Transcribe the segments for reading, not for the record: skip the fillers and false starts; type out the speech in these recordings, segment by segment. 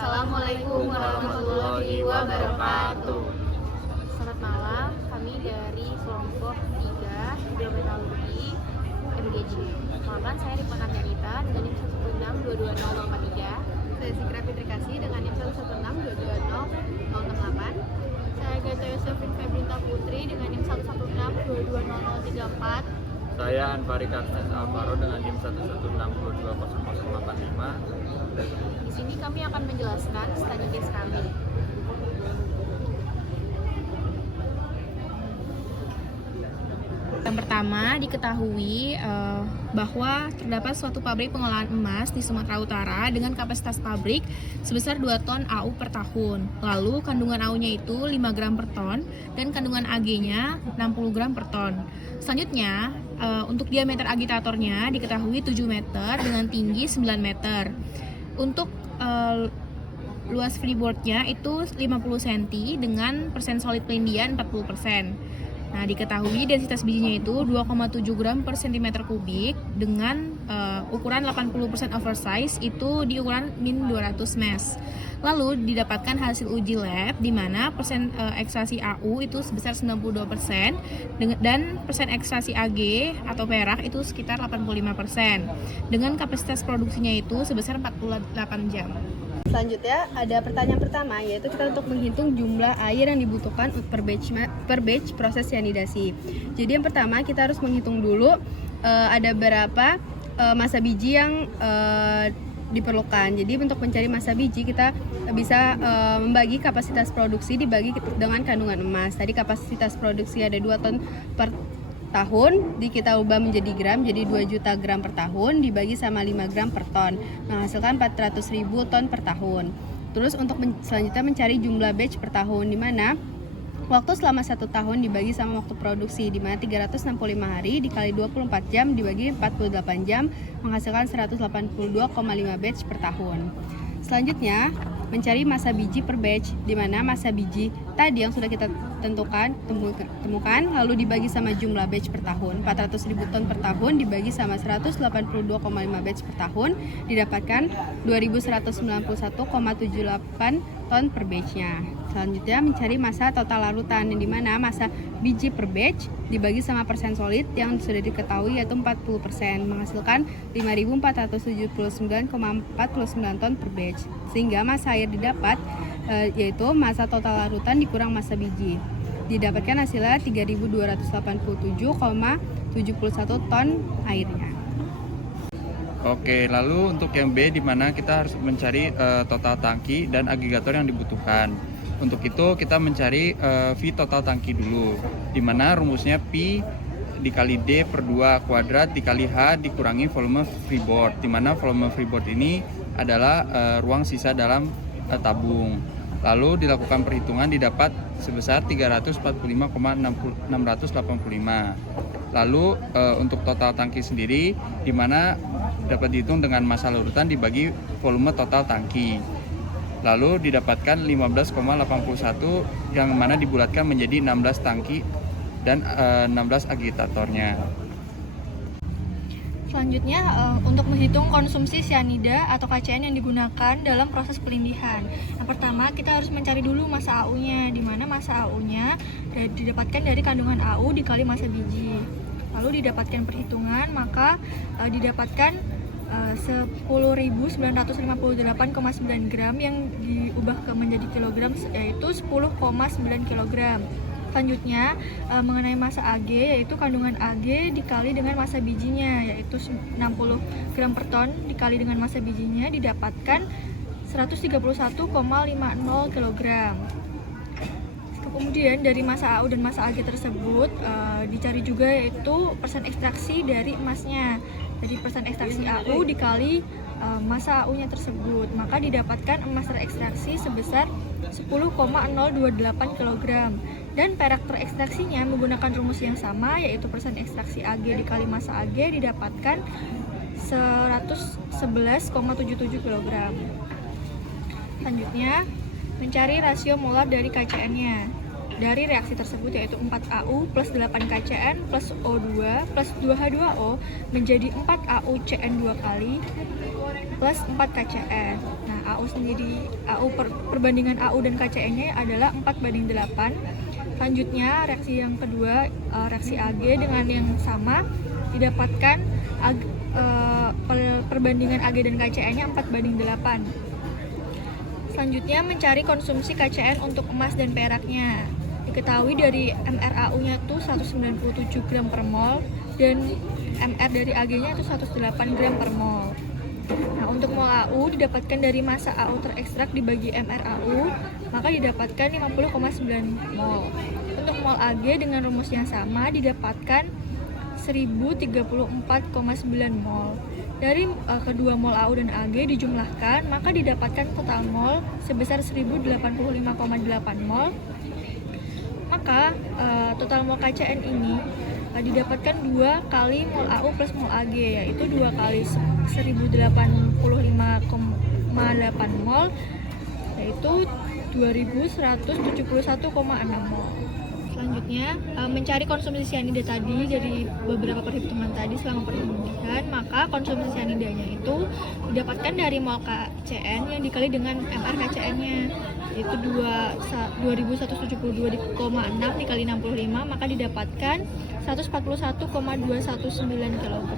Assalamualaikum warahmatullahi wabarakatuh. Selamat malam, kami dari kelompok 3 Hidrometalurgi MGC. Perkenalkan, saya Rifan Aryanita dengan NIM 1622043. Saya Sikra Fitrikasi dengan NIM 116220068. Saya Gata Yosefin Febrinta Putri dengan NIM 116220034. Saya Anfari Karnes Alvaro dengan NIM 116220085. Di sini kami akan menjelaskan study case kami. Yang pertama, diketahui bahwa terdapat suatu pabrik pengolahan emas di Sumatera Utara dengan kapasitas pabrik sebesar 2 ton AU per tahun. Lalu kandungan AU-nya itu 5 gram per ton dan kandungan AG-nya 60 gram per ton. Selanjutnya, untuk diameter agitatornya diketahui 7 meter dengan tinggi 9 meter. Untuk luas freeboardnya itu 50 cm dengan persen solid pelindian 40%. Nah, diketahui densitas bijinya itu 2,7 gram per cm kubik dengan ukuran 80% oversize itu di ukuran min 200 mesh. Lalu didapatkan hasil uji lab di mana persen ekstraksi AU itu sebesar 92% dan persen ekstraksi AG atau perak itu sekitar 85%. Dengan kapasitas produksinya itu sebesar 48 jam. Selanjutnya ada pertanyaan pertama, yaitu kita untuk menghitung jumlah air yang dibutuhkan per batch proses cyanidasi. Jadi yang pertama kita harus menghitung dulu ada berapa massa biji yang diperlukan. Jadi untuk mencari massa biji kita bisa membagi kapasitas produksi dibagi dengan kandungan emas. Tadi kapasitas produksi ada 2 ton per tahun, kita ubah menjadi gram, jadi 2 juta gram per tahun dibagi sama 5 gram per ton, menghasilkan 400.000 ton per tahun. Terus untuk selanjutnya mencari jumlah batch per tahun, di mana waktu selama 1 tahun dibagi sama waktu produksi, di mana 365 hari dikali 24 jam dibagi 48 jam menghasilkan 182,5 batch per tahun. Selanjutnya mencari massa biji per batch, di mana massa biji tadi yang sudah kita temukan lalu dibagi sama jumlah batch per tahun, 400.000 ton per tahun dibagi sama 182,5 batch per tahun didapatkan 2191,78 ton per batchnya. Selanjutnya mencari massa total larutan, di mana massa biji per batch dibagi sama persen solid yang sudah diketahui yaitu 40%, menghasilkan 5.479,49 ton per batch, sehingga massa air didapat yaitu massa total larutan dikurang massa biji, didapatkan hasilnya 3.287,71 ton airnya. Oke, lalu untuk yang B, di mana kita harus mencari total tangki dan agregator yang dibutuhkan. Untuk itu kita mencari V total tangki dulu, di mana rumusnya P dikali D per 2 kuadrat dikali H dikurangi volume freeboard, di mana volume freeboard ini adalah ruang sisa dalam tabung. Lalu dilakukan perhitungan didapat sebesar 345,685. Lalu untuk total tangki sendiri, di mana dapat dihitung dengan massa larutan dibagi volume total tangki. Lalu didapatkan 15,81 yang mana dibulatkan menjadi 16 tangki dan 16 agitatornya. Selanjutnya, untuk menghitung konsumsi cyanida atau KCN yang digunakan dalam proses pelindihan. Yang pertama, kita harus mencari dulu massa AU-nya, di mana massa AU-nya didapatkan dari kandungan AU dikali massa biji. Lalu didapatkan perhitungan, maka didapatkan 10.958,9 gram yang diubah menjadi kilogram, yaitu 10,9 kilogram. Selanjutnya mengenai massa AG, yaitu kandungan AG dikali dengan massa bijinya, yaitu 60 gram per ton dikali dengan massa bijinya didapatkan 131,50 kilogram. Kemudian dari massa AU dan massa AG tersebut dicari juga yaitu persen ekstraksi dari emasnya. Jadi persen ekstraksi AU dikali massa AU-nya tersebut, maka didapatkan emas terekstraksi sebesar 10,028 kg. Dan perak terekstraksinya menggunakan rumus yang sama, yaitu persen ekstraksi AG dikali massa AG didapatkan 111,77 kg. Selanjutnya mencari rasio molar dari KCN-nya dari reaksi tersebut, yaitu 4AU plus 8 KCN plus O2 plus 2H2O menjadi 4AU CN 2 kali plus 4 KCN. Nah, AU sendiri, perbandingan AU dan KCN-nya adalah 4:8. Selanjutnya reaksi yang kedua, reaksi AG dengan yang sama didapatkan perbandingan AG dan KCN-nya 4:8. Selanjutnya mencari konsumsi KCN untuk emas dan peraknya. Diketahui dari MRAU-nya itu 197 gram per mol dan MR dari AG-nya itu 108 gram per mol. Nah, untuk mol AU didapatkan dari massa AU terekstrak dibagi MRAU, maka didapatkan 50,9 mol. Untuk mol AG dengan rumus yang sama didapatkan 1034,9 mol. Dari kedua mol AU dan AG dijumlahkan, maka didapatkan total mol sebesar 1085,8 mol. Maka total mol KCN ini didapatkan 2 kali mol AU plus mol AG, yaitu 2 kali 1085,8 mol, yaitu 2171,6 mol. Selanjutnya, mencari konsumsi cyanida tadi dari beberapa perhitungan tadi selama perhitungan, maka konsumsi cyanidanya itu didapatkan dari mol KCN yang dikali dengan MR KCN-nya, yaitu 2172,6 dikali 65, maka didapatkan 141,219 kg.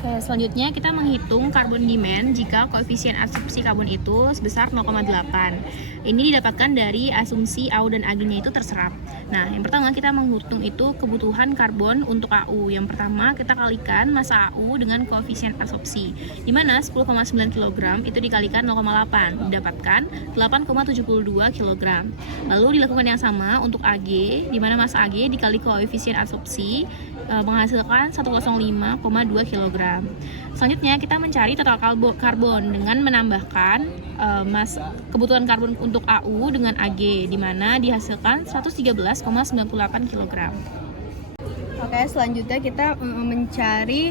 Oke, selanjutnya kita menghitung carbon demand jika koefisien absorpsi karbon itu sebesar 0,8. Ini didapatkan dari asumsi AU dan AG-nya itu terserap. Nah, yang pertama kita menghitung itu kebutuhan karbon untuk AU. Yang pertama kita kalikan massa AU dengan koefisien absorpsi, di mana 10,9 kg itu dikalikan 0,8, didapatkan 8,72 kg. Lalu dilakukan yang sama untuk AG, di mana massa AG dikali koefisien absorpsi menghasilkan 105,2 kg. Selanjutnya kita mencari total karbon dengan menambahkan kebutuhan karbon untuk AU dengan AG, di mana dihasilkan 113,98 kg. Oke, selanjutnya kita mencari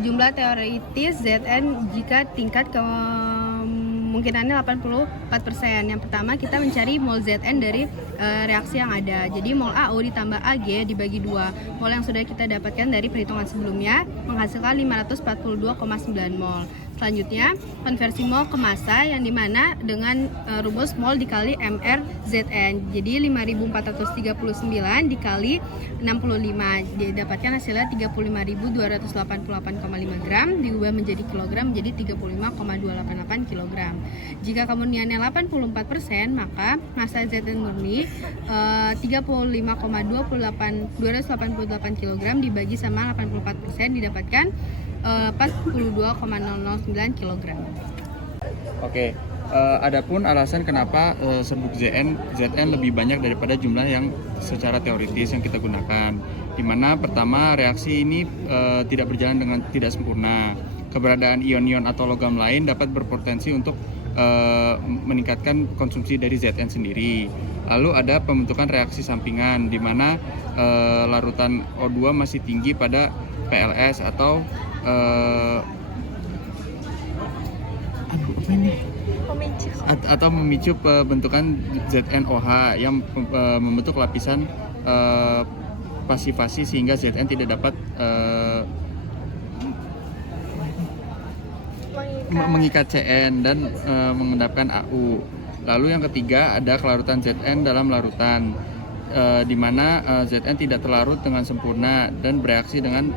jumlah teoritis Zn jika tingkat kemungkinannya 84%. Yang pertama kita mencari mol Zn dari reaksi yang ada. Jadi mol AU ditambah AG dibagi 2. Mol yang sudah kita dapatkan dari perhitungan sebelumnya menghasilkan 542,9 mol. Selanjutnya konversi mol ke massa yang dimana dengan rumus mol dikali MR Zn. Jadi 5439 dikali 65 didapatkan hasilnya 35.288,5 gram diubah menjadi kilogram menjadi 35,288 kg. Jika kemurniannya 84%, maka massa Zn murni 35,288 kg dibagi sama 84% didapatkan 42,009 kg. Oke, adapun alasan kenapa serbuk Zn lebih banyak daripada jumlah yang secara teoritis yang kita gunakan. Dimana pertama reaksi ini tidak berjalan dengan tidak sempurna. Keberadaan ion-ion atau logam lain dapat berpotensi untuk meningkatkan konsumsi dari Zn sendiri. Lalu ada pembentukan reaksi sampingan di mana larutan O2 masih tinggi pada PLS atau atau memicu pembentukan ZnOH yang membentuk lapisan pasifasi sehingga Zn tidak dapat mengikat Cn dan mengendapkan AU. Lalu yang ketiga ada kelarutan Zn dalam larutan di mana Zn tidak terlarut dengan sempurna dan bereaksi dengan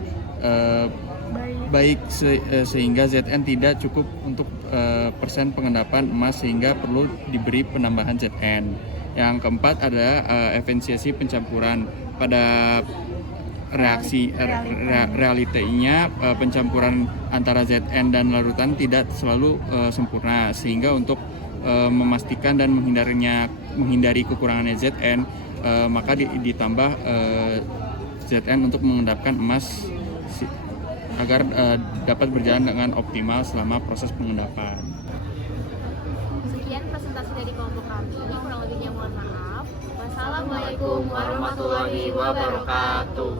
baik sehingga Zn tidak cukup untuk persen pengendapan emas sehingga perlu diberi penambahan Zn. Yang keempat ada efisiensi pencampuran pada reaksi realitanya pencampuran antara Zn dan larutan tidak selalu sempurna sehingga untuk memastikan dan menghindari kekurangannya Zn maka ditambah Zn untuk mengendapkan emas agar dapat berjalan dengan optimal selama proses pengendapan. Sekian presentasi dari kelompok kami, kurang lebihnya mohon maaf. Wassalamualaikum warahmatullahi wabarakatuh.